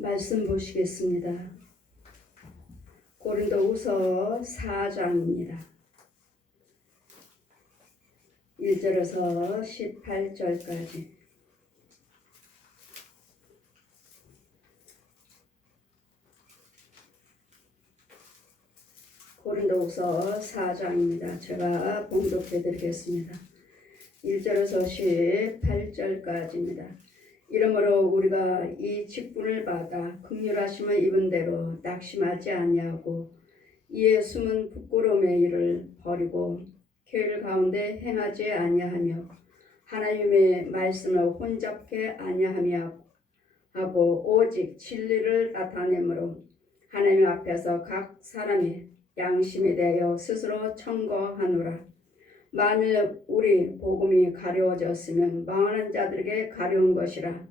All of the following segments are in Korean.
말씀 보시겠습니다. 고린도후서 4장입니다. 1절에서 18절까지. 고린도후서 4장입니다. 제가 봉독해 드리겠습니다. 1절에서 18절까지입니다. 이러므로 우리가 이 직분을 받아 긍휼하심을 입은 대로 낙심하지 아니하고 이에 숨은 부끄러움의 일을 버리고 교회 가운데 행하지 아니하며 하나님의 말씀을 혼잡게 아니하며 하고 오직 진리를 나타내므로 하나님 앞에서 각 사람이 양심에 대하여 스스로 청거하노라. 만일 우리 복음이 가려워졌으면 망하는 자들에게 가려운 것이라.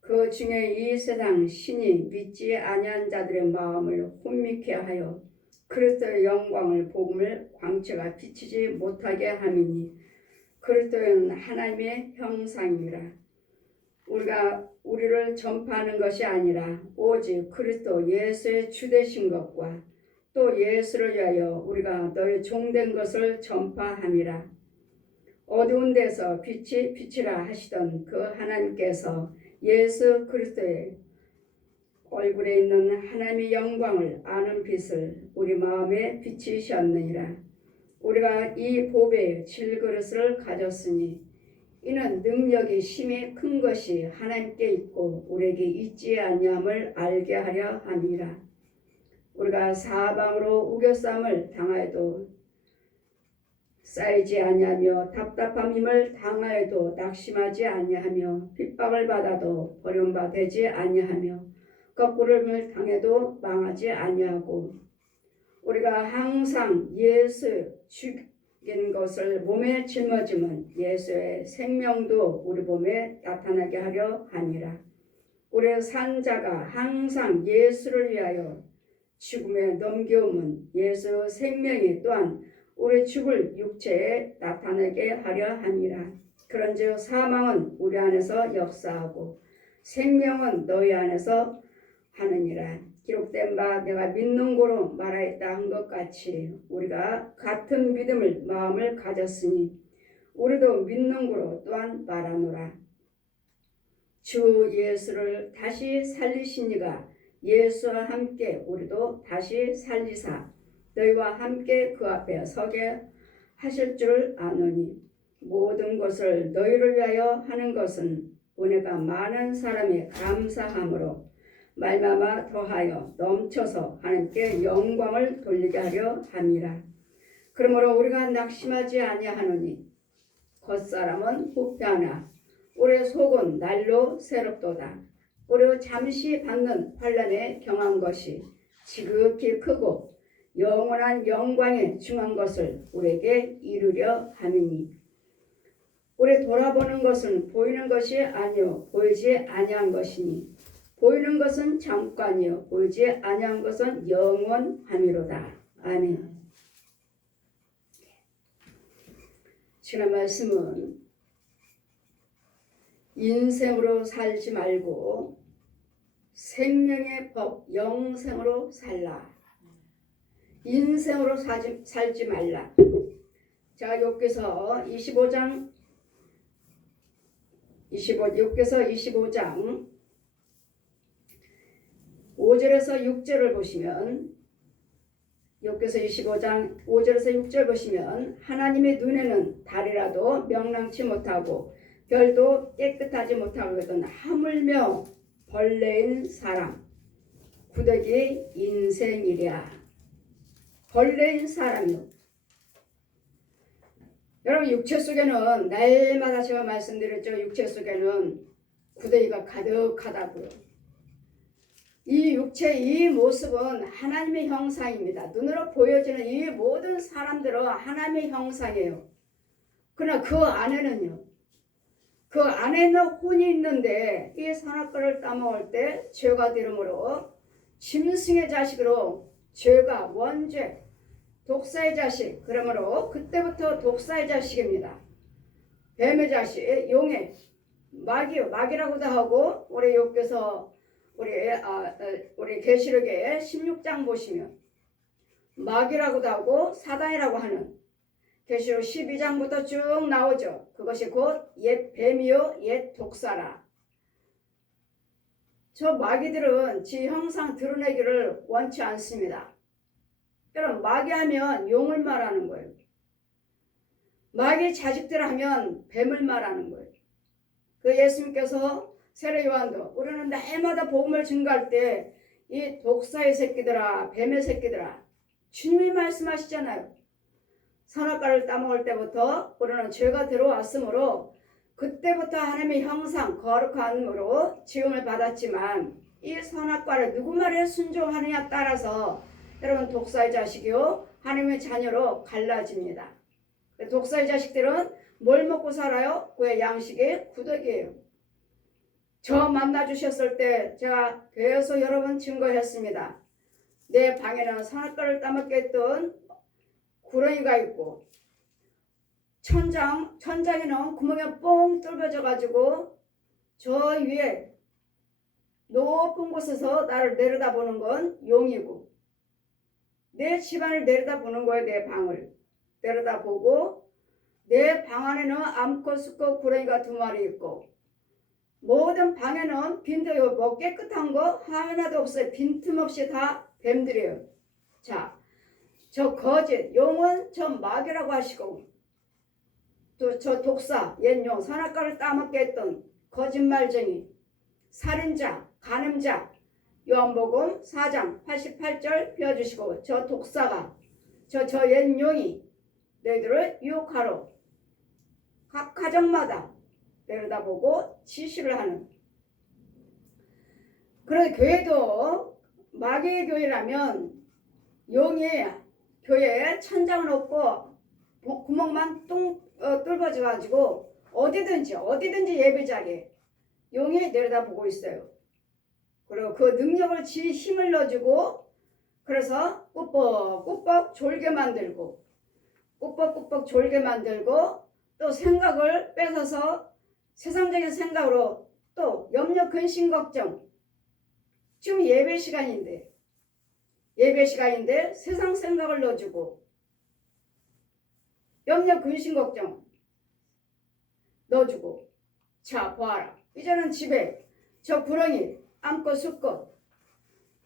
그 중에 이 세상 신이 믿지 아니한 자들의 마음을 혼미케 하여 그리스도의 영광을 복음을 광채가 비치지 못하게 함이니 그리스도는 하나님의 형상이라. 우리가 우리를 전파하는 것이 아니라 오직 그리스도 예수의 주되신 것과 또 예수를 위하여 우리가 너희 종된 것을 전파함이라. 어두운 데서 빛이 비치라 하시던 그 하나님께서 예수 그리스도의 얼굴에 있는 하나님의 영광을 아는 빛을 우리 마음에 비치셨느니라. 우리가 이 보배의 질그릇을 가졌으니 이는 능력이 심히 큰 것이 하나님께 있고 우리에게 있지 아니함을 알게 하려 함이라. 우리가 사방으로 우겨쌈을 당하여도 쌓이지 아니하며 답답함임을 당하여도 낙심하지 아니하며 핍박을 받아도 버림받지 아니하며 거꾸름을 당해도 망하지 아니하고 우리가 항상 예수 죽인 것을 몸에 짊어지면 예수의 생명도 우리 몸에 나타나게 하려 함이라. 우리의 산자가 항상 예수를 위하여 죽음에 넘겨오면 예수 생명이 또한 우리 죽을 육체에 나타나게 하려 함이라. 그런즉 사망은 우리 안에서 역사하고 생명은 너희 안에서 하느니라. 기록된 바 내가 믿는 고로 말하였다 한 것 같이 우리가 같은 믿음을 마음을 가졌으니 우리도 믿는 고로 또한 말하노라. 주 예수를 다시 살리신 이가 예수와 함께 우리도 다시 살리사 너희와 함께 그 앞에 서게 하실 줄 아노니 모든 것을 너희를 위하여 하는 것은 은혜가 많은 사람의 감사함으로 말미암아 더하여 넘쳐서 하나님께 영광을 돌리게 하려 함이라. 그러므로 우리가 낙심하지 아니하노니 겉사람은 후패하나 우리의 속은 날로 새롭도다. 우리가 잠시 받는 환난에 경한 것이 지극히 크고 영원한 영광에 중한 것을 우리에게 이루려 함이니 우리 돌아보는 것은 보이는 것이 아니요 보이지 아니한 것이니 보이는 것은 잠깐이요 보이지 아니한 것은 영원함이로다. 아멘. 지난 말씀은 인생으로 살지 말고 생명의 법 영생으로 살라. 인생으로 살지 말라. 자, 욥기서 25장 5절에서 6절을 보시면 욥기서 25장 5절에서 6절 보시면 하나님의 눈에는 달이라도 명랑치 못하고 별도 깨끗하지 못하거든 하물며 벌레인 사람 구더기 인생이랴. 벌레인 사람이요. 여러분 육체 속에는 날마다 제가 말씀드렸죠. 육체 속에는 구더기가 가득하다고요. 이 육체 이 모습은 하나님의 형상입니다. 눈으로 보여지는 이 모든 사람들은 하나님의 형상이에요. 그러나 그 안에는요. 그 안에는 혼이 있는데 이 선악과를 따먹을 때 죄가 되므로 짐승의 자식으로 죄가 원죄 독사의 자식 그러므로 그때부터 독사의 자식입니다. 뱀의 자식 용의 마귀라고도 하고 우리 욥기서 우리 계시록의 16장 보시면 마귀라고도 하고 사단이라고 하는 계시록 12장부터 쭉 나오죠. 그것이 곧 옛 뱀이요 옛 독사라. 저 마귀들은 지 형상 드러내기를 원치 않습니다. 여러분, 마귀하면 용을 말하는 거예요. 마귀 자식들 하면 뱀을 말하는 거예요. 그 예수님께서 세례 요한도 우리는 날마다 복음을 증거할 때 이 독사의 새끼들아 뱀의 새끼들아 주님이 말씀하시잖아요. 선악과를 따먹을 때부터 우리는 죄가 들어왔으므로 그때부터 하나님의 형상 거룩함으로 지음을 받았지만 이 선악과를 누구 말에 순종하느냐 따라서 여러분 독사의 자식이요 하나님의 자녀로 갈라집니다. 독사의 자식들은 뭘 먹고 살아요? 그의 양식의 구더기예요. 저 만나주셨을 때 제가 계속 여러 번 증거했습니다. 내 방에는 선악과를 따먹게 했던 구렁이가 있고 천장에는 구멍이 뻥 뚫어져 가지고 저 위에 높은 곳에서 나를 내려다보는 건 용이고 내 집안을 내려다보는 거예요. 내 방을 내려다보고 내 방 안에는 암컷 수컷 구렁이가 2마리 있고 모든 방에는 빈도요 뭐 깨끗한 거 하나도 없어요. 빈틈없이 다 뱀들이에요. 자, 저 거짓 용은 저 마귀라고 하시고 또 저 독사 옛용 선악과를 따먹게 했던 거짓말쟁이 살인자 간음자 요한복음 4장 88절 펴주시고 저 독사가 저 옛용이 너희들을 유혹하러 각 가정마다 내려다보고 지시를 하는. 그런데 교회도 마귀의 교회라면 용이 교회에 천장은 없고 구멍만 뚫어져 가지고 어디든지 예배자리에 용이 내려다보고 있어요. 그리고 그 능력을 지 힘을 넣어주고 그래서 꾸벅꾸벅 졸게 만들고 꾸벅꾸벅 졸게 만들고 또 생각을 뺏어서 세상적인 생각으로 또 염려 근심 걱정 지금 예배 시간인데 세상 생각을 넣어주고 염려 근심 걱정 넣어주고 자 보아라 이제는 집에 저 구렁이 암컷 수컷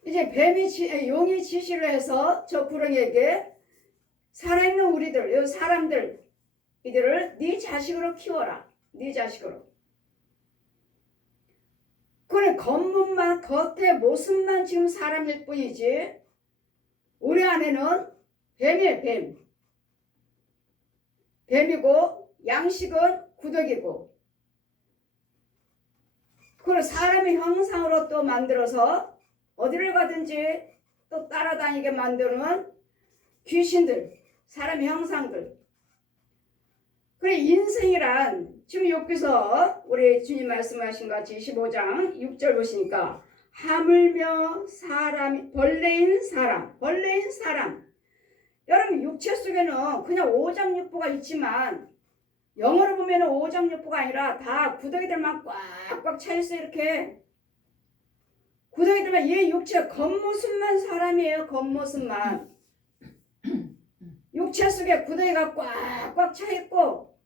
이제 용이 지시를 해서 저 구렁이에게 살아있는 우리들 사람들 이들을 네 자식으로 키워라. 네 자식으로. 그래 겉모습만 겉에 모습만 지금 사람일 뿐이지 우리 안에는 뱀이에요. 뱀이고 양식은 구더기고 그리고 사람의 형상으로 또 만들어서 어디를 가든지 또 따라다니게 만드는 귀신들 사람의 형상들. 그래 인생이란 지금 여기서 우리 주님 말씀하신 같이 15장 6절 보시니까 하물며 사람이 벌레인 사람 여러분 육체 속에는 그냥 오장육부가 있지만 영어로 보면 오장육부가 아니라 다 구더기들만 꽉꽉 차있어. 이렇게 구더기들만 얘 육체 겉모습만 사람이에요. 겉모습만 육체 속에 구더기가 꽉꽉 차있고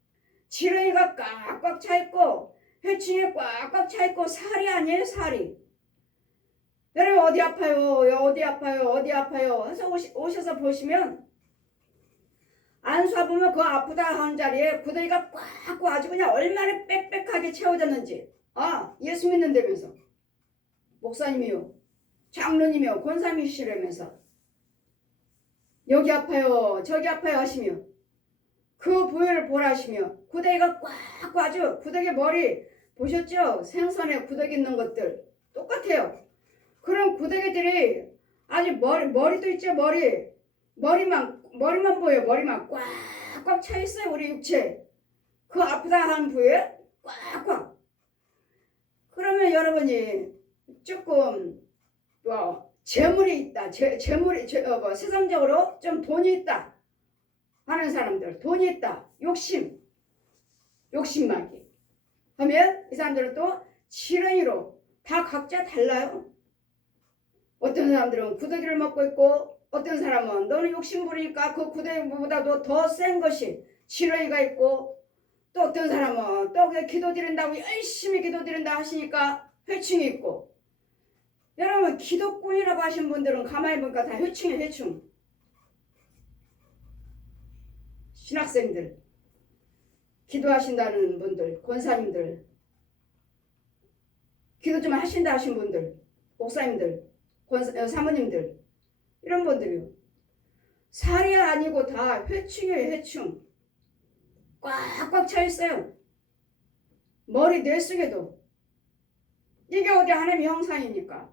지렁이가 꽉꽉 차있고 회충이 꽉꽉 차있고 살이 아니에요. 살이. 여러분 어디 아파요 해서 오셔서 보시면 안수아 보면 그 아프다 하는 자리에 구더기가 꽉꽉 아주 그냥 얼마나 빽빽하게 채워졌는지. 아 예수 믿는다면서 목사님이요 장로님이요 권사님이시라면서 여기 아파요 저기 아파요 하시며 그 부위를 보라 하시며 구더기가 꽉 아주 구더기 머리 보셨죠? 생선에 구더기 있는 것들 똑같아요. 그런 구더기들이 아주 머리도 있죠. 머리만 보여요. 머리만 꽉꽉 차 있어요. 우리 육체 그 아프다 하는 부위에 꽉꽉. 그러면 여러분이 조금 재물이 있다. 세상적으로 좀 돈이 있다 하는 사람들, 돈이 있다, 욕심마귀 하면 이 사람들은 또 지렁이로 다 각자 달라요. 어떤 사람들은 구더기를 먹고 있고 어떤 사람은 너는 욕심 부리니까 그 구더기보다도 더 센 것이 지렁이가 있고 또 어떤 사람은 또 기도 드린다고 열심히 기도 드린다 하시니까 회충이 있고 여러분 기독군이라고 하신 분들은 가만히 보니까 다 회충이에요. 회충. 신학생들 기도하신다는 분들 권사님들 기도 좀 하신다 하신 분들 목사님들 사모님들 이런 분들이요. 살이 아니고 다 회충이에요. 회충. 꽉꽉 차 있어요. 머리 뇌 속에도. 이게 어디 하나님의 형상입니까?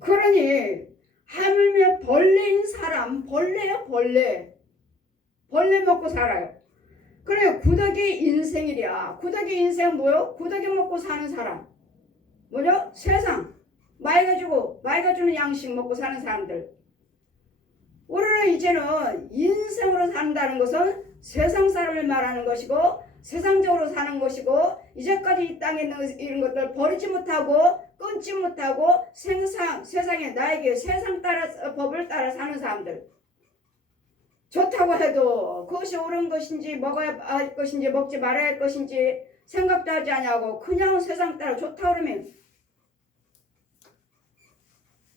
그러니 하물며 벌레인 사람 벌레요 벌레. 벌레 먹고 살아요. 그래 구더기 인생이랴. 구더기 인생 뭐요? 구더기 먹고 사는 사람. 뭐죠? 세상. 마이가 주는 양식 먹고 사는 사람들. 우리는 이제는 인생으로 산다는 것은 세상 사람을 말하는 것이고 세상적으로 사는 것이고 이제까지 이 땅에 있는 이런 것들 버리지 못하고 끊지 못하고 세상에 나에게 세상 따라 법을 따라 사는 사람들. 좋다고 해도 그것이 옳은 것인지 먹어야 할 것인지 먹지 말아야 할 것인지 생각도 하지 않냐고 그냥 세상 따라 좋다고 그러면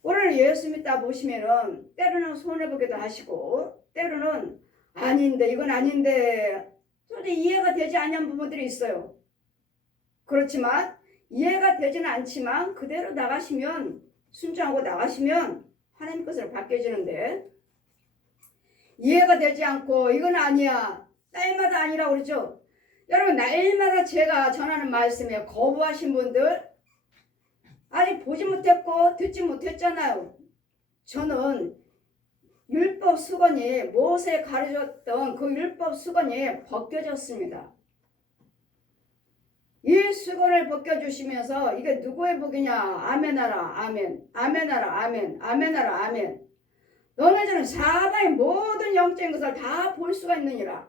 오늘 예수 믿다 보시면은 때로는 손해보기도 하시고 때로는 아닌데 이건 아닌데 도저히 이해가 되지 않는 부분들이 있어요. 그렇지만 이해가 되지는 않지만 그대로 나가시면 순종하고 나가시면 하나님 것으로 바뀌어지는데 이해가 되지 않고 이건 아니야 날마다 아니라고 그러죠. 여러분 날마다 제가 전하는 말씀에 거부하신 분들 아직 보지 못했고 듣지 못했잖아요. 저는 율법 수건이 모세 가르쳤던 그 율법 수건이 벗겨졌습니다. 이 수건을 벗겨주시면서 이게 누구의 복이냐? 아멘하라 아멘 아멘하라 아멘 아멘하라 아멘. 너네 저는 사방의 모든 영적인 것을 다 볼 수가 있느니라.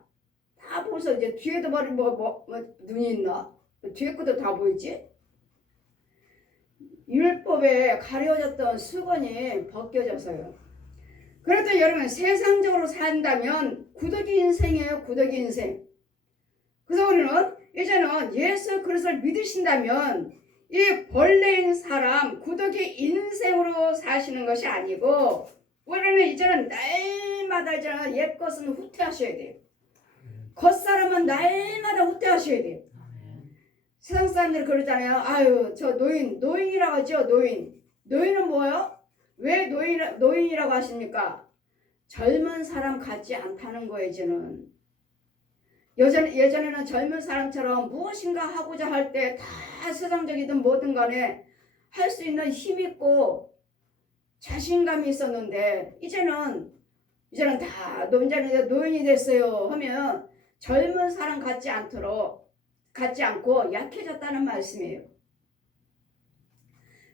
다 벌써 이제 뒤에도 뭐 눈이 있나? 뒤에 것도 다 보이지? 율법에 가려졌던 수건이 벗겨져서요. 그래도 여러분 세상적으로 산다면 구더기 인생이에요. 구더기 인생. 그래서 우리는 이제는 예수 그리스도를 믿으신다면 이 벌레인 사람 구더기 인생으로 사시는 것이 아니고 우리는 이제는 날마다 이제는 옛것은 후퇴하셔야 돼요. 겉사람은 날마다 후퇴하셔야 돼요. 세상 사람들이 그러잖아요. 아유 저 노인이라고 하죠. 노인은 뭐예요? 왜 노인이라고 하십니까? 젊은 사람 같지 않다는 거예요. 이제는 예전에는 젊은 사람처럼 무엇인가 하고자 할 때 다 세상적이든 뭐든 간에 할 수 있는 힘 있고 자신감이 있었는데 이제는 다 노인이 됐어요 하면 젊은 사람 같지 않고 약해졌다는 말씀이에요.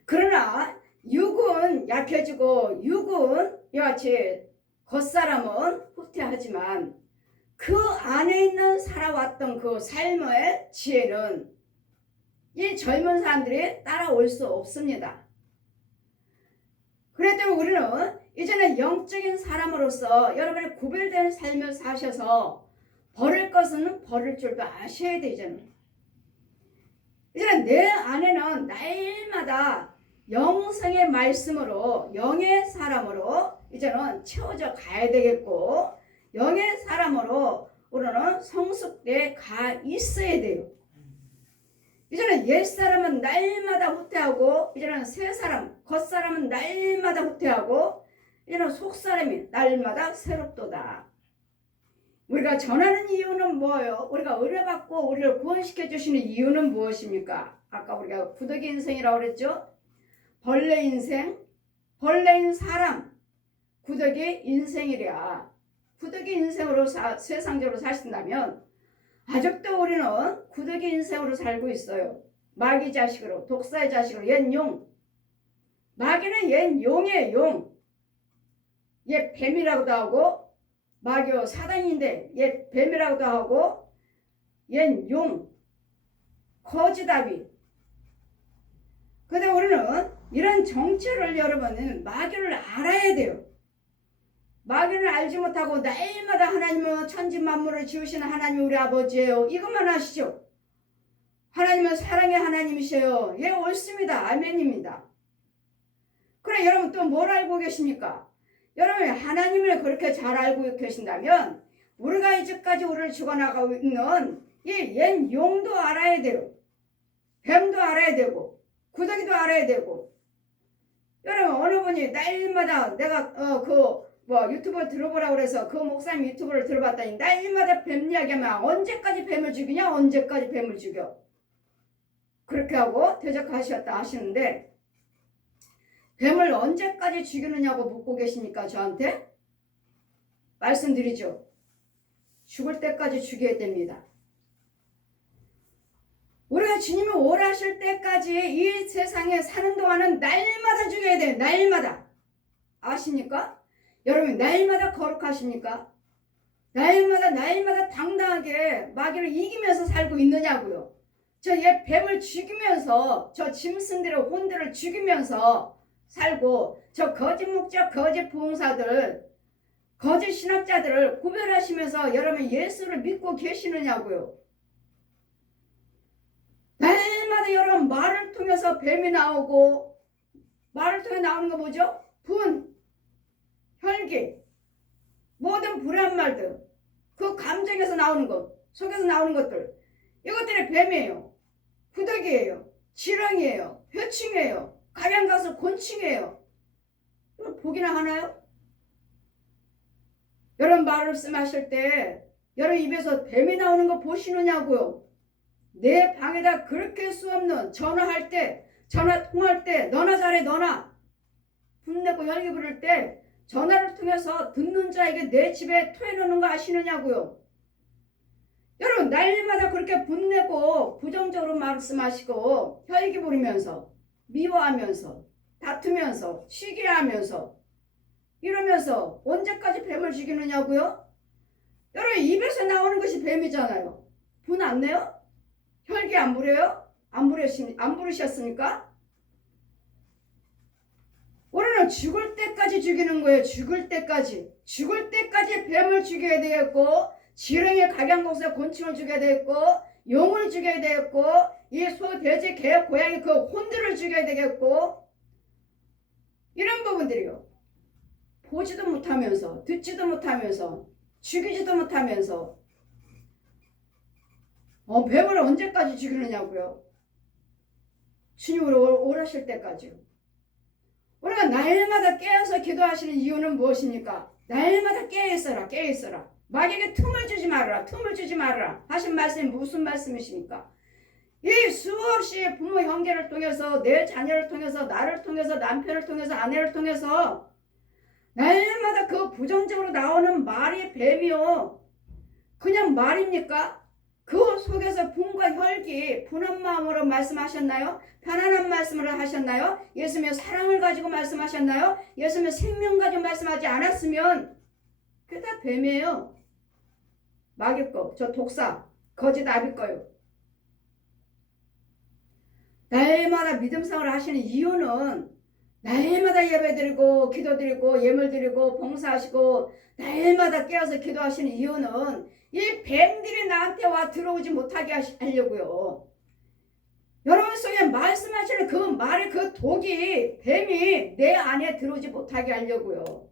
그러나 육은 약해지고 육은 이같이 겉사람은 후퇴하지만 그 안에 있는 살아왔던 그 삶의 지혜는 이 젊은 사람들이 따라올 수 없습니다. 그렇기 때문에 우리는 이제는 영적인 사람으로서 여러분의 구별된 삶을 사셔서 버릴 것은 버릴 줄도 아셔야 돼. 이제는 내 안에는 날마다 영성의 말씀으로 영의 사람으로 이제는 채워져 가야 되겠고 영의 사람으로 우리는 성숙돼 가 있어야 돼요. 이제는 옛사람은 날마다 후퇴하고 이제는 새사람 겉사람은 날마다 후퇴하고 이제는 속사람이 날마다 새롭도다. 우리가 전하는 이유는 뭐예요? 우리가 의뢰받고 우리를 구원시켜 주시는 이유는 무엇입니까? 아까 우리가 구더기 인생이라고 그랬죠? 벌레 인생, 벌레인 사람, 구더기 인생이랴. 구더기 인생으로 세상적으로 사신다면 아직도 우리는 구더기 인생으로 살고 있어요. 마귀 자식으로, 독사의 자식으로, 옛 용. 마귀는 옛 용이에요, 용. 옛 뱀이라고도 하고 마귀 사단인데 옛 뱀이라고도 하고 옛 용, 거지다비. 근데 우리는 이런 정체를 여러분 마귀를 알아야 돼요. 마귀를 알지 못하고 날마다 하나님은 천지 만물을 지으시는 하나님 우리 아버지예요. 이것만 아시죠? 하나님은 사랑의 하나님이세요. 예, 옳습니다. 아멘입니다. 그래, 여러분 또 뭘 알고 계십니까? 여러분 하나님을 그렇게 잘 알고 계신다면 우리가 이제까지 우리를 죽어나가고 있는 이 옛 용도 알아야 돼요. 뱀도 알아야 되고 구더기도 알아야 되고. 여러분 어느 분이 날마다 내가 유튜브를 들어보라고 그래서 그 목사님 유튜브를 들어봤더니 날마다 뱀 이야기하면 언제까지 뱀을 죽이냐, 언제까지 뱀을 죽여, 그렇게 하고 대적하셨다 하시는데 뱀을 언제까지 죽이느냐고 묻고 계시니까 저한테 말씀드리죠. 죽을 때까지 죽여야 됩니다. 우리가 주님이 오라실 때까지 이 세상에 사는 동안은 날마다 죽여야 돼요. 날마다. 아십니까? 여러분 날마다 거룩하십니까? 날마다 당당하게 마귀를 이기면서 살고 있느냐고요. 저 옛 뱀을 죽이면서 저 짐승들의 혼들을 죽이면서 살고 저 거짓 목적 거짓 부흥사들 거짓 신학자들을 구별하시면서 여러분 예수를 믿고 계시느냐고요. 날마다 여러분 말을 통해서 뱀이 나오고 말을 통해 나오는 거 뭐죠? 분, 혈기, 모든 불안 말들, 그 감정에서 나오는 것, 속에서 나오는 것들, 이것들이 뱀이에요. 구더기예요. 지렁이에요. 회충이에요. 가양 가서 곤충이에요. 보기나 하나요? 여러분 말씀하실 때 여러분 입에서 뱀이 나오는 거 보시느냐고요. 내 방에다 그렇게 수없는 전화할 때, 전화 통화할 때 너나 잘해 너나 분내고 혈기 부를 때 전화를 통해서 듣는 자에게 내 집에 토해놓는 거 아시느냐고요. 여러분 날마다 그렇게 분내고 부정적으로 말씀하시고 혈기 부리면서 미워하면서 다투면서 시기하면서 이러면서 언제까지 뱀을 죽이느냐고요. 여러분 입에서 나오는 것이 뱀이잖아요. 분 안 내요? 혈기 안 부려요? 안 부르셨습니까? 우리는 죽을 때까지 죽이는 거예요. 죽을 때까지 뱀을 죽여야 되겠고 지렁이 각양공사 곤충을 죽여야 되겠고 용을 죽여야 되겠고 이 소, 돼지, 개, 고양이 그 혼들을 죽여야 되겠고 이런 부분들이요. 보지도 못하면서 듣지도 못하면서 죽이지도 못하면서 뱀을 언제까지 죽이느냐고요. 주님으로 오라실 때까지요. 우리가 날마다 깨어서 기도하시는 이유는 무엇입니까? 날마다 깨어있어라. 마귀에게 틈을 주지 말아라 하신 말씀이 무슨 말씀이십니까? 이 수없이 부모 형제를 통해서 내 자녀를 통해서 나를 통해서 남편을 통해서 아내를 통해서 날마다 그 부정적으로 나오는 말이 뱀이요. 그냥 말입니까? 그 속에서 분과 혈기, 분한 마음으로 말씀하셨나요? 편안한 말씀을 하셨나요? 예수님의 사랑을 가지고 말씀하셨나요? 예수님의 생명 가지고 말씀하지 않았으면 그게 다 뱀이에요. 마귀 거, 저 독사, 거짓 아비 거요. 날마다 믿음생활을 하시는 이유는 날마다 예배드리고 기도드리고 예물드리고 봉사하시고 날마다 깨어서 기도하시는 이유는 이 뱀들이 나한테 와 들어오지 못하게 하려고요. 여러분 속에 말씀하시는 그 말의 그 독이 뱀이 내 안에 들어오지 못하게 하려고요.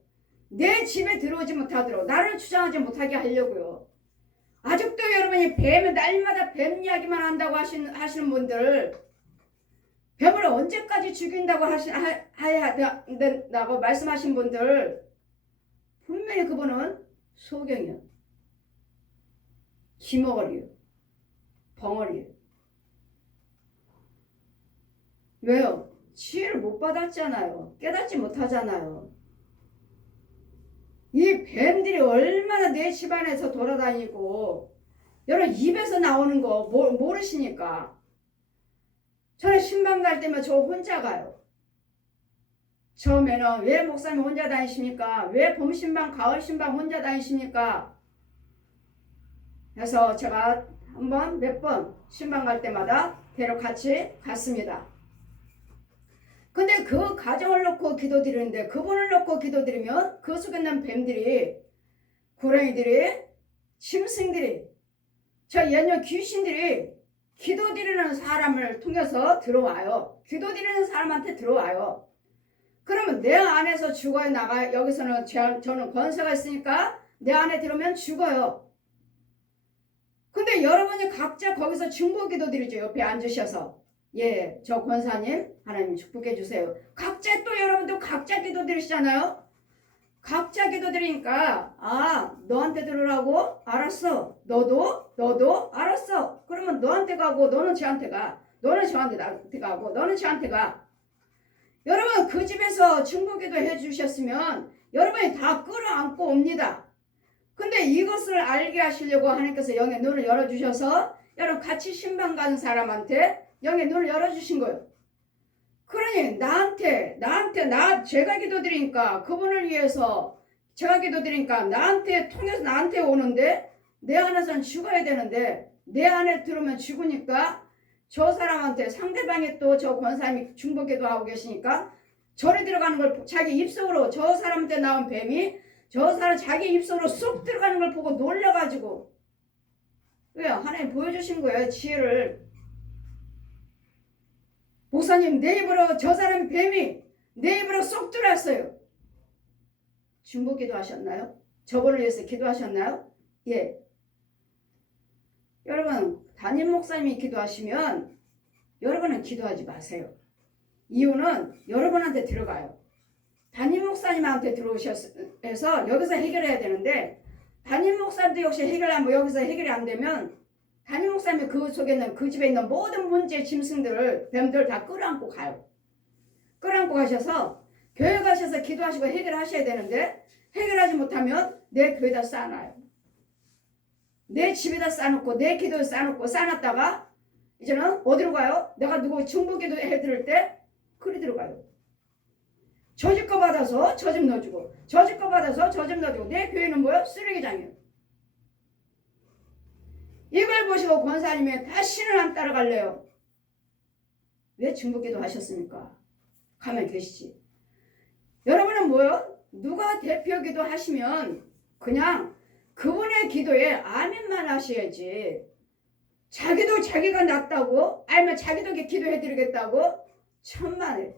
내 집에 들어오지 못하도록 나를 주장하지 못하게 하려고요. 아직도 여러분이 뱀을 날마다 뱀 이야기만 한다고 하시는 분들 뱀을 언제까지 죽인다고 해야 된다고 말씀하신 분들 분명히 그분은 소경이요. 기머거리요. 벙어리요. 왜요? 지혜를 못 받았잖아요. 깨닫지 못하잖아요. 이 뱀들이 얼마나 내 집안에서 돌아다니고 여러분 입에서 나오는 거 모르시니까 저는 신방 갈 때면 저 혼자 가요. 처음에는 왜 목사님 혼자 다니십니까? 왜 봄신방 가을신방 혼자 다니십니까? 그래서 제가 몇 번 신방 갈 때마다 데려 같이 갔습니다. 그 가정을 놓고 기도드리는데 그분을 놓고 기도드리면 그 속에 있는 뱀들이, 고랭이들이, 짐승들이, 저 연녀 귀신들이 기도드리는 사람을 통해서 들어와요. 기도드리는 사람한테 들어와요. 그러면 내 안에서 죽어야 나가요. 여기서는 저는 권세가 있으니까 내 안에 들어오면 죽어요. 근데 여러분이 각자 거기서 중보 기도드리죠. 옆에 앉으셔서. 예, 저 권사님 하나님 축복해 주세요. 각자 또 여러분도 각자 기도드리시잖아요. 각자 기도드리니까 너한테 들으라고? 알았어. 너도 알았어. 그러면 너한테 가고 너는 저한테 가. 너는 저한테 가고 너는 저한테 가. 여러분 그 집에서 중보기도 해주셨으면 여러분이 다 끌어안고 옵니다. 근데 이것을 알게 하시려고 하나님께서 영의 눈을 열어주셔서 여러분 같이 신방 가는 사람한테 영의 눈을 열어주신 거예요. 그러니 나한테 제가 기도드리니까 그분을 위해서 제가 기도드리니까 나한테 통해서 나한테 오는데 내 안에서는 죽어야 되는데 내 안에 들으면 죽으니까 저 사람한테 상대방이 또 저 권사님이 중보기도 하고 계시니까 절에 들어가는 걸 자기 입속으로 저 사람한테 나온 뱀이 저 사람 자기 입속으로 쏙 들어가는 걸 보고 놀라가지고 왜요? 하나님 보여주신 거예요. 지혜를. 목사님 내 입으로 저 사람 뱀이 내 입으로 쏙 들어왔어요. 중보기도 하셨나요? 저분을 위해서 기도하셨나요? 예. 여러분 담임 목사님이 기도하시면 여러분은 기도하지 마세요. 이유는 여러분한테 들어가요. 담임 목사님한테 들어오셔서 여기서 해결해야 되는데 담임 목사님도 역시 해결하면 여기서 해결이 안 되면 담임 목사님이 그 속에 있는 그 집에 있는 모든 문제 짐승들을 뱀들 다 끌어안고 가요. 끌어안고 가셔서 교회 가셔서 기도하시고 해결하셔야 되는데 해결하지 못하면 내 교회에다 쌓아놔요. 내 집에다 쌓아놓고 내 기도에 쌓아놓고 쌓아놨다가 이제는 어디로 가요? 내가 누구 중보기도 해드릴 때 그리 들어가요. 저 집 거 받아서 저 집 넣어주고 저 집 거 받아서 저 집 넣어주고 내 교회는 뭐예요? 쓰레기장이에요. 이걸 보시고 권사님이 다시는 안 따라갈래요. 왜 중보기도 하셨습니까? 가만히 계시지. 여러분은 뭐요? 누가 대표기도 하시면 그냥 그분의 기도에 아멘만 하셔야지. 자기도 자기가 낫다고 알면 자기도 기도해드리겠다고 천만에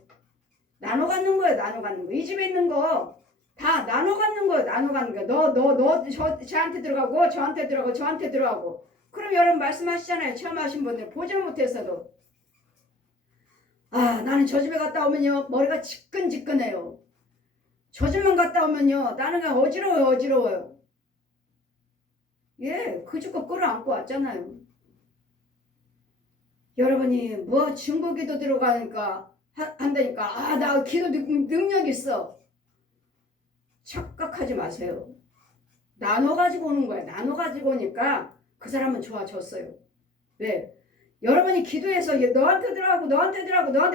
나눠 갖는 거예요. 나눠 갖는 거. 이 집에 있는 거 다 나눠 갖는 거예요. 나눠 갖는 거. 저한테 들어가고 저한테 들어가고 저한테 들어가고. 그럼 여러분 말씀하시잖아요. 처음 하신 분들 보질 못해서도 나는 저 집에 갔다 오면요 머리가 지끈지끈해요. 저 집만 갔다 오면요 나는 그냥 어지러워요. 예, 그 집 거 끌어안고 왔잖아요. 여러분이 뭐 중보기도 들어가니까 한다니까 나 기도 능력 있어. 착각하지 마세요. 나눠 가지고 오는 거야. 나눠 가지고 오니까 그 사람은 좋아졌어요. 왜? 여러분이 기도해서 너한테 들어가고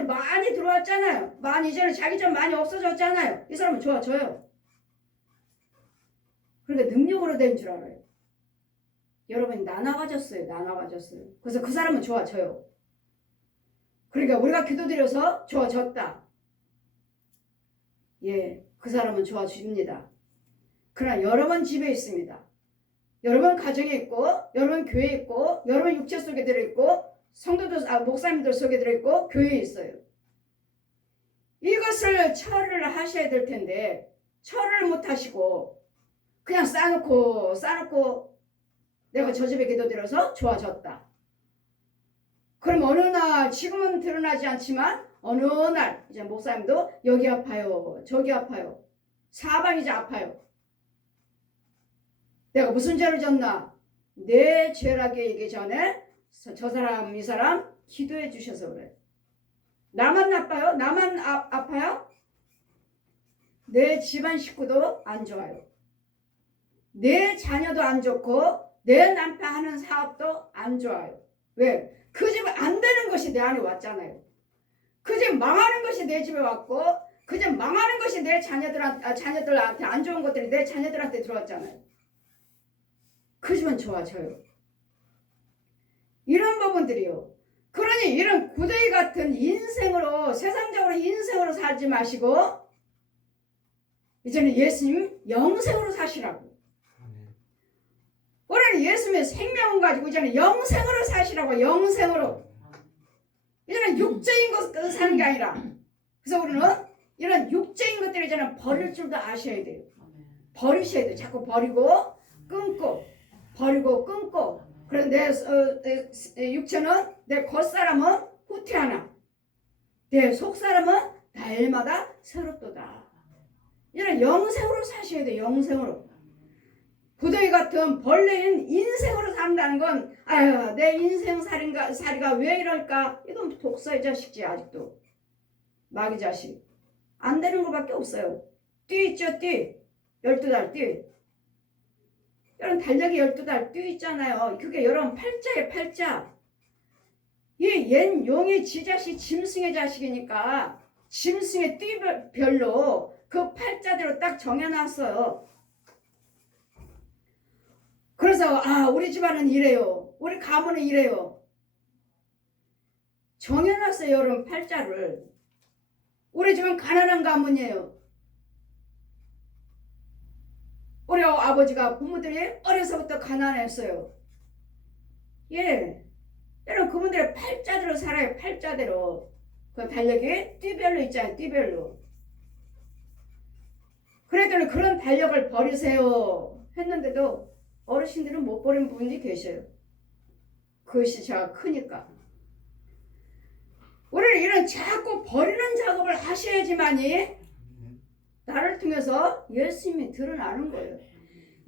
많이 들어왔잖아요. 많이 이제는 자기 전 많이 없어졌잖아요. 이 사람은 좋아져요. 그러니까 능력으로 된 줄 알아요. 여러분이 나눠 가졌어요. 그래서 그 사람은 좋아져요. 그러니까 우리가 기도드려서 좋아졌다. 예, 그 사람은 좋아집니다. 그러나 여러분 집에 있습니다. 여러분 가정에 있고 여러분 교회에 있고 여러분 육체 속에 들어있고 성도들 목사님들 속에 들어있고 교회에 있어요. 이것을 처리를 하셔야 될 텐데 처리를 못하시고 그냥 쌓아놓고 내가 저 집에 기도드려서 좋아졌다. 그럼 어느 날 지금은 드러나지 않지만 어느 날 이제 목사님도 여기 아파요 저기 아파요 사방이 아파요. 내가 무슨 죄를 졌나? 내 죄라게 얘기 전에 저 사람 이 사람 기도해 주셔서 그래. 나만 나빠요? 나만 아파요? 내 집안 식구도 안 좋아요. 내 자녀도 안 좋고 내 남편 하는 사업도 안 좋아요. 왜? 그 집 안 되는 것이 내 안에 왔잖아요. 그 집 망하는 것이 내 집에 왔고 그 집 망하는 것이 내 자녀들한테 안 좋은 것들이 내 자녀들한테 들어왔잖아요. 그 집은 좋아져요. 이런 부분들이요. 그러니 이런 구더기 같은 인생으로 세상적으로 인생으로 살지 마시고 이제는 예수님 영생으로 사시라고. 우리는 예수님의 생명을 가지고 이제는 영생으로 사시라고. 영생으로. 이제는 육적인 것 사는 게 아니라. 그래서 우리는 이런 육적인 것들을 이제는 버릴 줄도 아셔야 돼요. 버리셔야 돼요. 자꾸 버리고 끊고 버리고 끊고. 그런데 내 육체는 내 겉사람은 후퇴하나 내 속사람은 날마다 새롭도다. 이런 영생으로 사셔야 돼요. 영생으로. 구덩이 같은 벌레인 인생으로 산다는 건 아유 내 인생 살이가 왜 이럴까. 이건 독사의 자식지. 아직도 마귀 자식. 안 되는 것밖에 없어요. 띠 있죠. 띠 12달 띠. 여러분 달력이 12달 띠 있잖아요. 그게 여러분 팔자에 팔자. 이 옛 용의 지자식 짐승의 자식이니까 짐승의 띠별로 그 팔자대로 딱 정해놨어요. 그래서 우리 집안은 이래요. 우리 가문은 이래요. 정해놨어요. 여러분 팔자를. 우리 집은 가난한 가문이에요. 우리 아버지가 부모들이 어려서부터 가난했어요. 예. 여러분 그분들의 팔자대로 살아요. 팔자대로. 그 달력이 띠별로 있잖아요. 띠별로. 그래도 그런 달력을 버리세요 했는데도 어르신들은 못 버린 분이 계셔요. 그것이 제가 크니까. 우리는 이런 자꾸 버리는 작업을 하셔야지만이 나를 통해서 예수님이 드러나는 거예요.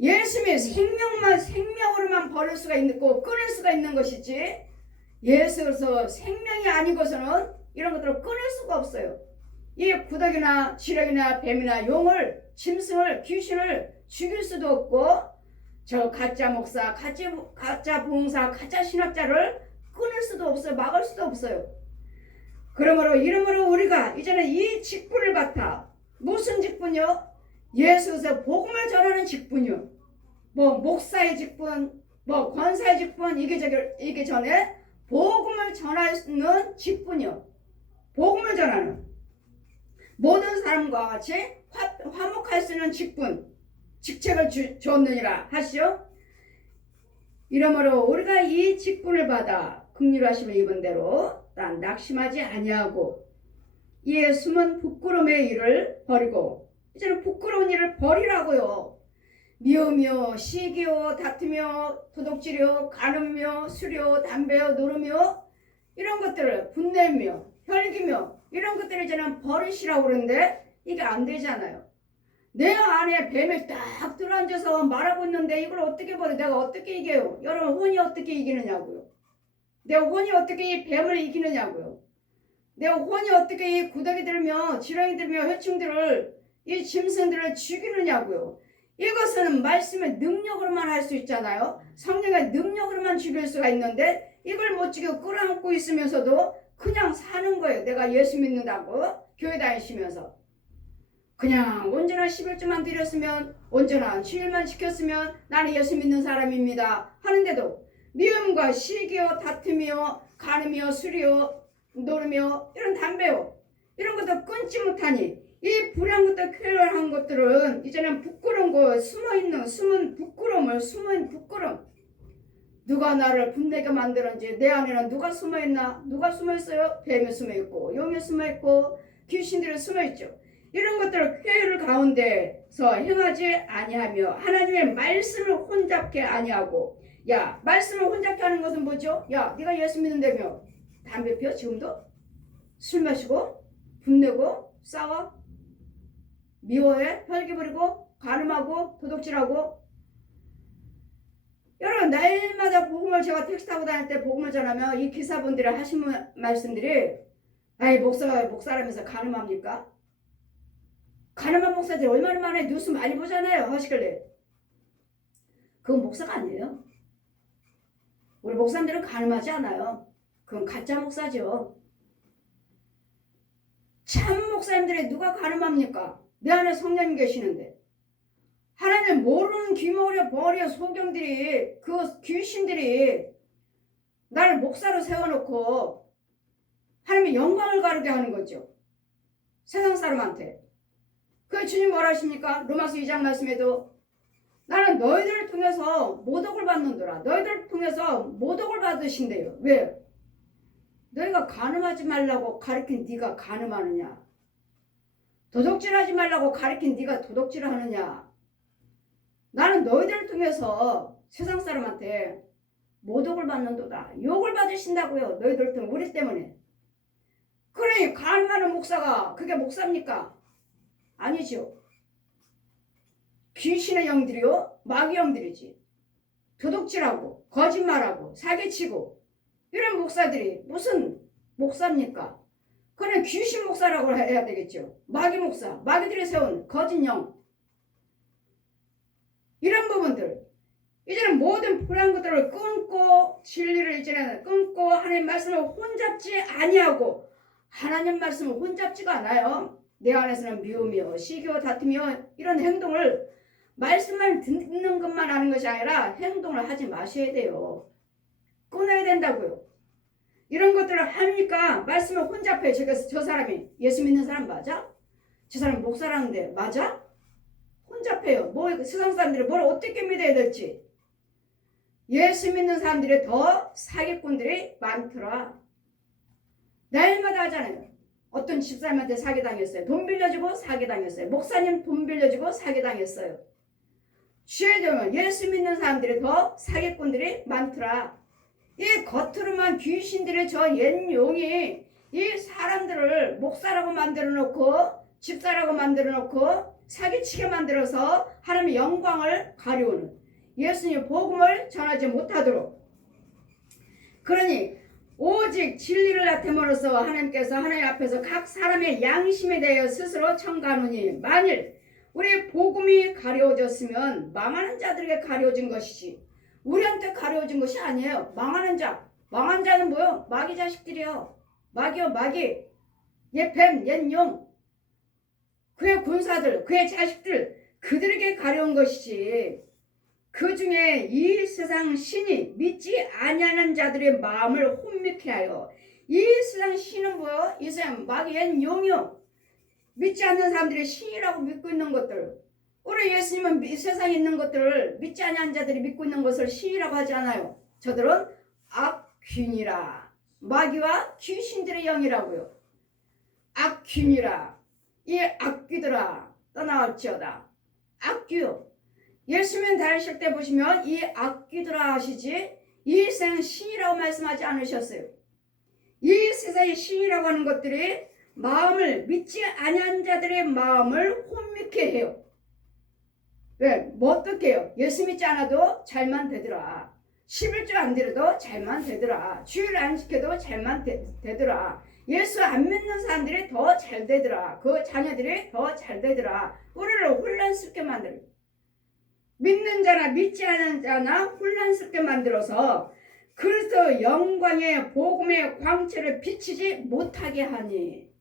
예수님의 생명으로만 버릴 수가 있고 끊을 수가 있는 것이지 예수로서 생명이 아니고서는 이런 것들을 끊을 수가 없어요. 이 구더기나 지렁이나 뱀이나 용을 짐승을 귀신을 죽일 수도 없고 저 가짜 목사, 가짜 부흥사, 가짜 신학자를 끊을 수도 없어요. 막을 수도 없어요. 그러므로 이러므로 우리가 이제는 이 직분을 맡아. 무슨 직분이요? 예수에서 복음을 전하는 직분이요. 뭐 목사의 직분, 뭐 권사의 직분 이게 전에 복음을 전하는 직분이요. 복음을 전하는 모든 사람과 같이 화목할 수 있는 직분, 직책을 줬느니라 하시오. 이러므로 우리가 이 직분을 받아 긍휼하심을 입은 대로 난 낙심하지 아니하고 이에 숨은 부끄러움의 일을 버리고 이제는 부끄러운 일을 버리라고요. 미우며 시기요 다투며 도둑질이요 간음이며 술이요 담배요 노름이요 이런 것들을 분내며 혈기며 이런 것들을 이제는 버리시라고 그러는데 이게 안 되잖아요. 내 안에 뱀이 딱 들어앉아서 말하고 있는데 이걸 어떻게 버려? 내가 어떻게 이겨요? 여러분 혼이 어떻게 이기느냐고요. 내 혼이 어떻게 이 뱀을 이기느냐고요. 내 혼이 어떻게 이 구더기 들며 지렁이 들며 회충들을 이 짐승들을 죽이느냐고요. 이것은 말씀의 능력으로만 할 수 있잖아요. 성령의 능력으로만 죽일 수가 있는데 이걸 못 죽여 끌어안고 있으면서도 그냥 사는 거예요. 내가 예수 믿는다고 교회 다니시면서 그냥 온전한 11조만 드렸으면 온전한 주일만 지켰으면 나는 예수 믿는 사람입니다 하는데도 미움과 시기요 다툼이요 간음이요 술이요 노름이요 이런 담배요 이런 것도 끊지 못하니 이 불의한 것들 쾌활한 것들은 이제는 부끄러운 거 숨어있는 숨은 부끄러움을 숨은 부끄러움 누가 나를 분내게 만들었는지 내 안에는 누가 숨어있나 누가 숨어있어요? 뱀이 숨어있고 용이 숨어있고 귀신들이 숨어있죠. 이런 것들을 쾌유를 가운데서 행하지 아니하며 하나님의 말씀을 혼잡게 아니하고 야 말씀을 혼잡게 하는 것은 뭐죠? 야 네가 예수 믿는다며 담배 피워 지금도? 술 마시고 분내고 싸워 미워해 혈기 부리고 간음하고 도둑질하고 여러분 날마다 복음을 제가 택시 타고 다닐 때 복음을 전하면 이 기사분들이 하신 말씀들이 아이 목사라면서 간음합니까? 가늠한 목사들이 얼마나 많이 뉴스 많이 보잖아요 하시길래 그건 목사가 아니에요. 우리 목사님들은 가늠하지 않아요. 그건 가짜 목사죠. 참 목사님들이 누가 가늠합니까? 내 안에 성령님 계시는데 하나님 모르는 귀머리 버려 소경들이 그 귀신들이 나를 목사로 세워놓고 하나님의 영광을 가르게 하는 거죠. 세상 사람한테. 그 주님 뭐라 하십니까? 로마서 2장 말씀에도 나는 너희들을 통해서 모독을 받는도라. 너희들을 통해서 모독을 받으신대요. 왜? 너희가 간음하지 말라고 가르친 네가 간음하느냐? 도둑질하지 말라고 가르친 네가 도둑질하느냐? 나는 너희들을 통해서 세상 사람한테 모독을 받는도다. 욕을 받으신다고요. 너희들 때문에, 우리 때문에. 그러니 간음하는 목사가 그게 목사입니까? 아니죠. 귀신의 영들이요, 마귀 영들이지. 도둑질하고 거짓말하고 사기치고 이런 목사들이 무슨 목사입니까? 그는 귀신 목사라고 해야 되겠죠. 마귀 목사, 마귀들이 세운 거짓 영. 이런 부분들 이제는 모든 불안 것들을 끊고 진리를 이제는 끊고 하나님 말씀을 혼잡지 아니하고 하나님 말씀을 혼잡지가 않아요. 내 안에서는 미움이요 시기요 다툼이요 이런 행동을 말씀만 듣는 것만 하는 것이 아니라 행동을 하지 마셔야 돼요. 끊어야 된다고요. 이런 것들을 하니까 말씀을 혼잡해요. 저 사람이 예수 믿는 사람 맞아? 저 사람 목사라는데 맞아? 혼잡해요. 세상 사람들이 뭘 어떻게 믿어야 될지. 예수 믿는 사람들이 더 사기꾼들이 많더라. 날마다 하잖아요. 어떤 집사람한테 사기당했어요. 돈 빌려주고 사기당했어요. 목사님 돈 빌려주고 사기당했어요. 주의되면 예수 믿는 사람들이 더 사기꾼들이 많더라. 이 겉으로만 귀신들의 저 옛 용이 이 사람들을 목사라고 만들어 놓고 집사라고 만들어 놓고 사기치게 만들어서 하나님의 영광을 가려오는 예수님의 복음을 전하지 못하도록. 그러니 오직 진리를 나타내므로써 하나님께서 하나님 앞에서 각 사람의 양심에 대하여 스스로 청가하노니 만일 우리 복음이 가려워졌으면 망하는 자들에게 가려워진 것이지 우리한테 가려워진 것이 아니에요. 망하는 자. 망한 자는 뭐요? 마귀 자식들이요. 마귀요 마귀. 옛 뱀, 옛 용. 그의 군사들, 그의 자식들 그들에게 가려운 것이지 그 중에 이 세상 신이 믿지 아니하는 자들의 마음을 혼미케 하여 이 세상 신은 뭐요? 이 세상 마귀 옛 용이요. 믿지 않는 사람들이 신이라고 믿고 있는 것들 우리 예수님은 이 세상에 있는 것들을 믿지 아니하는 자들이 믿고 있는 것을 신이라고 하지 않아요. 저들은 악귀니라. 마귀와 귀신들의 영이라고요. 악귀니라. 이 악귀들아 떠나갈지어다. 악귀요. 예수님 다니실 때 보시면 이 악귀들아 하시지 이 세상 신이라고 말씀하지 않으셨어요. 이 세상의 신이라고 하는 것들이 마음을 믿지 아니한 자들의 마음을 혼미케 해요. 왜? 뭐 어떻게 해요? 예수 믿지 않아도 잘만 되더라. 11조 안 드려도 잘만 되더라. 주일 안 지켜도 잘만 되더라. 예수 안 믿는 사람들이 더 잘 되더라. 그 자녀들이 더 잘 되더라. 우리를 혼란스럽게 만들어. 믿는 자나 믿지 않는 자나 혼란스럽게 만들어서 그리스도 영광의 복음의 광채를 비치지 못하게 하니.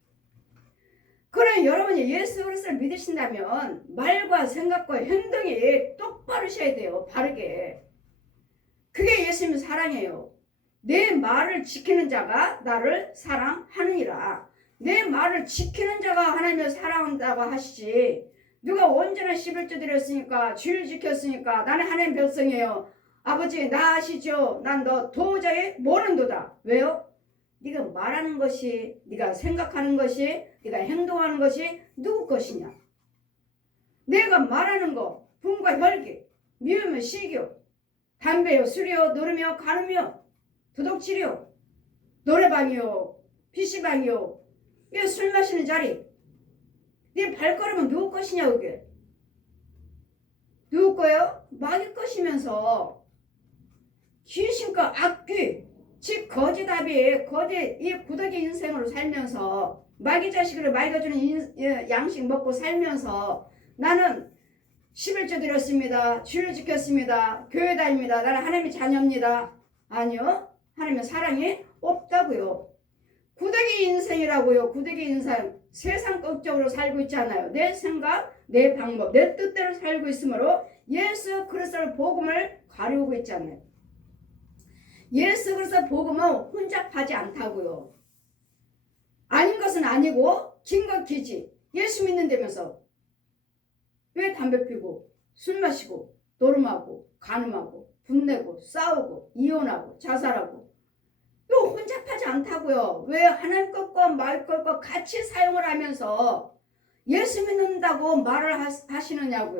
그래 여러분이 예수 그리스도를 믿으신다면 말과 생각과 행동이 똑바르셔야 돼요. 바르게. 그게 예수님의 사랑이에요. 내 말을 지키는 자가 나를 사랑하느니라. 내 말을 지키는 자가 하나님을 사랑한다고 하시지. 누가 온전한 11조 드렸으니까 주일 지켰으니까 나는 하나님 백성이에요. 아버지 나 아시죠? 난 너 도저히 모른도다. 왜요? 네가 말하는 것이 네가 생각하는 것이 네가 행동하는 것이 누구 것이냐. 내가 말하는 거 분과 혈기 미우며 시기요 담배요 술이요 노름이요 간음이요 도둑질이요 노래방이요 PC방이요 이 술 마시는 자리 네 발걸음은 누구 것이냐. 그게 누구 거예요? 마귀 것이면서 귀신과 악귀 즉 거짓답이 거짓 이 구더기 인생으로 살면서 마귀 자식으로 마귀가 주는 양식 먹고 살면서 나는 11조 드렸습니다. 주일 지켰습니다. 교회 다닙니다. 나는 하나님의 자녀입니다. 아니요. 하나님의 사랑이 없다고요. 구더기 인생이라고요. 구더기 인생. 세상 법적으로 살고 있잖아요. 내 생각, 내 방법, 내 뜻대로 살고 있으므로 예수 그리스도의 복음을 가리우고 있잖아요. 예수 그리스도의 복음은 혼잡하지 않다고요. 아닌 것은 아니고 긴각기지. 예수 믿는다면서 왜 담배 피고 술 마시고 노름하고 간음하고 분내고 싸우고 이혼하고 자살하고 또 혼잡하지 않다고요. 왜 하나님 것과 말 것과 같이 사용을 하면서 예수 믿는다고 말을 하시느냐고요.